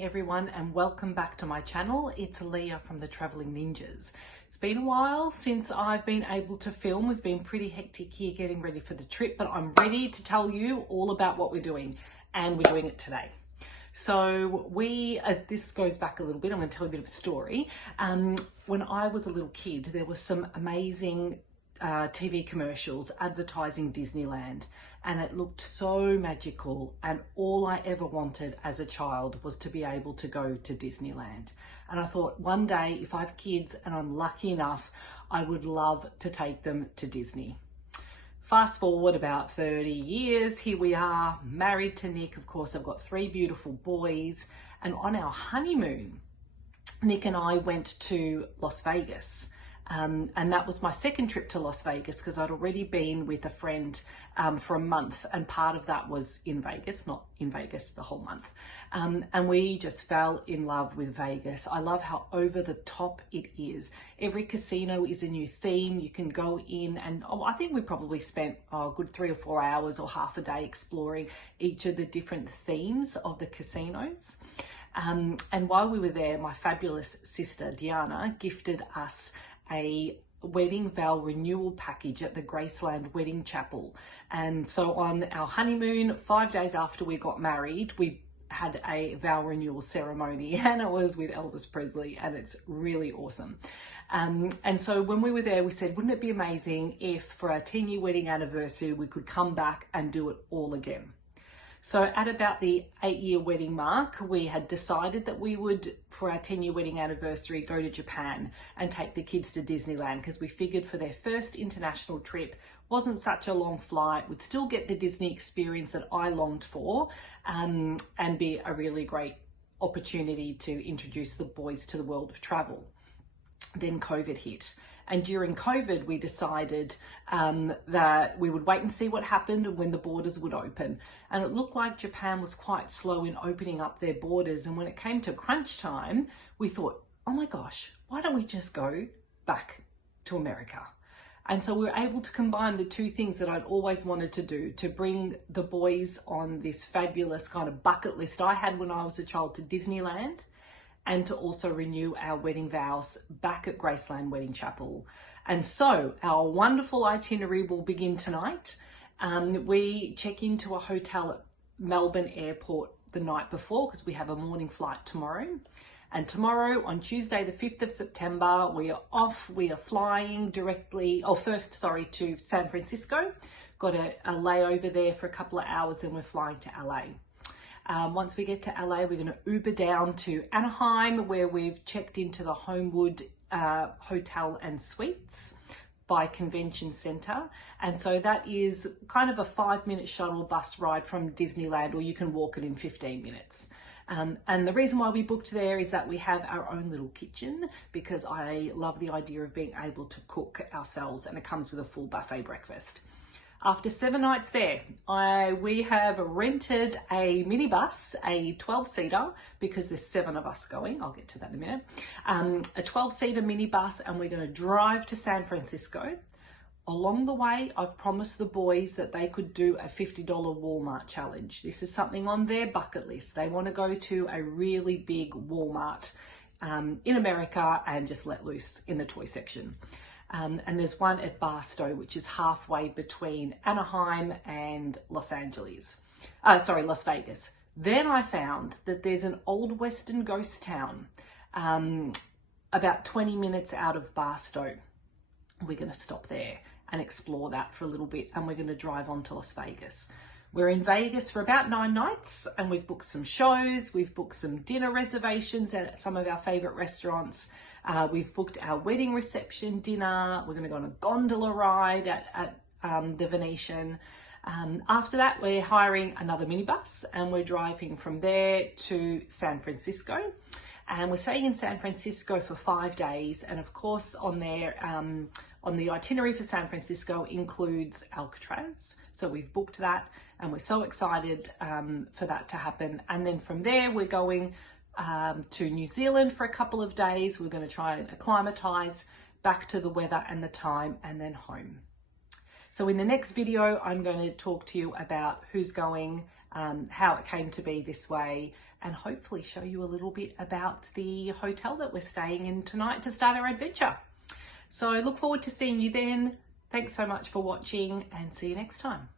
morning everyone, and welcome back to my channel. It's Leah from the Traveling Ninjas. It's been a while since I've been able to film. We've been pretty hectic here getting ready for the trip, but I'm ready to tell you all about what we're doing, and we're doing it today. So this goes back a little bit. I'm going to tell you a bit of a story. When I was a little kid, there were some amazing TV commercials advertising Disneyland, and it looked so magical, and all I ever wanted as a child was to be able to go to Disneyland. And I thought one day, if I have kids and I'm lucky enough, I would love to take them to Disney. Fast forward about 30 years, here we are, married to Nick. Of course, I've got 3 beautiful boys, and on our honeymoon, Nick and I went to Las Vegas. And that was my second trip to Las Vegas, because I'd already been with a friend for a month, and part of that was in Vegas, not in Vegas the whole month. And we just fell in love with Vegas. I love how over the top it is. Every casino is a new theme. You can go in and I think we probably spent a good 3 or 4 hours or half a day exploring each of the different themes of the casinos. And while we were there, my fabulous sister Diana gifted us a wedding vow renewal package at the Graceland Wedding Chapel. And so on our honeymoon, 5 days after we got married, we had a vow renewal ceremony, and it was with Elvis Presley, and it's really awesome. And so when we were there, we said, wouldn't it be amazing if for our 10-year wedding anniversary, we could come back and do it all again? So at about the 8-year wedding mark, we had decided that we would, for our 10-year wedding anniversary, go to Japan and take the kids to Disneyland, because we figured for their first international trip, wasn't such a long flight, would still get the Disney experience that I longed for, and be a really great opportunity to introduce the boys to the world of travel. Then COVID hit. And during COVID, we decided that we would wait and see what happened and when the borders would open. And it looked like Japan was quite slow in opening up their borders. And when it came to crunch time, we thought, oh my gosh, why don't we just go back to America? And so we were able to combine the two things that I'd always wanted to do, to bring the boys on this fabulous kind of bucket list I had when I was a child to Disneyland, and to also renew our wedding vows back at Graceland Wedding Chapel. And so our wonderful itinerary will begin tonight. We check into a hotel at Melbourne Airport the night before, because we have a morning flight tomorrow. And tomorrow, on Tuesday, the 5th of September, we are off. We are flying to San Francisco. Got a layover there for a couple of hours, then we're flying to LA. Once we get to LA, we're going to Uber down to Anaheim, where we've checked into the Homewood Hotel and Suites by Convention Center. And so that is kind of a 5-minute shuttle bus ride from Disneyland, or you can walk it in 15 minutes. And the reason why we booked there is that we have our own little kitchen, because I love the idea of being able to cook ourselves, and it comes with a full buffet breakfast. After 7 nights there, we have rented a minibus, a 12-seater, because there's 7 of us going. I'll get to that in a minute. A 12-seater minibus, and we're going to drive to San Francisco. Along the way, I've promised the boys that they could do a $50 Walmart challenge. This is something on their bucket list. They want to go to a really big Walmart in America and just let loose in the toy section. And there's one at Barstow, which is halfway between Anaheim and Las Vegas. Then I found that there's an old Western ghost town about 20 minutes out of Barstow. We're going to stop there and explore that for a little bit, and we're going to drive on to Las Vegas. We're in Vegas for about 9 nights, and we've booked some shows, we've booked some dinner reservations at some of our favorite restaurants. We've booked our wedding reception dinner. We're going to go on a gondola ride at the Venetian. After that, we're hiring another minibus, and we're driving from there to San Francisco. And we're staying in San Francisco for 5 days. And of course, on the itinerary for San Francisco includes Alcatraz. So we've booked that, and we're so excited for that to happen. And then from there, we're going to New Zealand for a couple of days. We're going to try and acclimatise back to the weather and the time, and then home. So in the next video, I'm going to talk to you about who's going, how it came to be this way, and hopefully show you a little bit about the hotel that we're staying in tonight to start our adventure. So I look forward to seeing you then. Thanks so much for watching, and see you next time.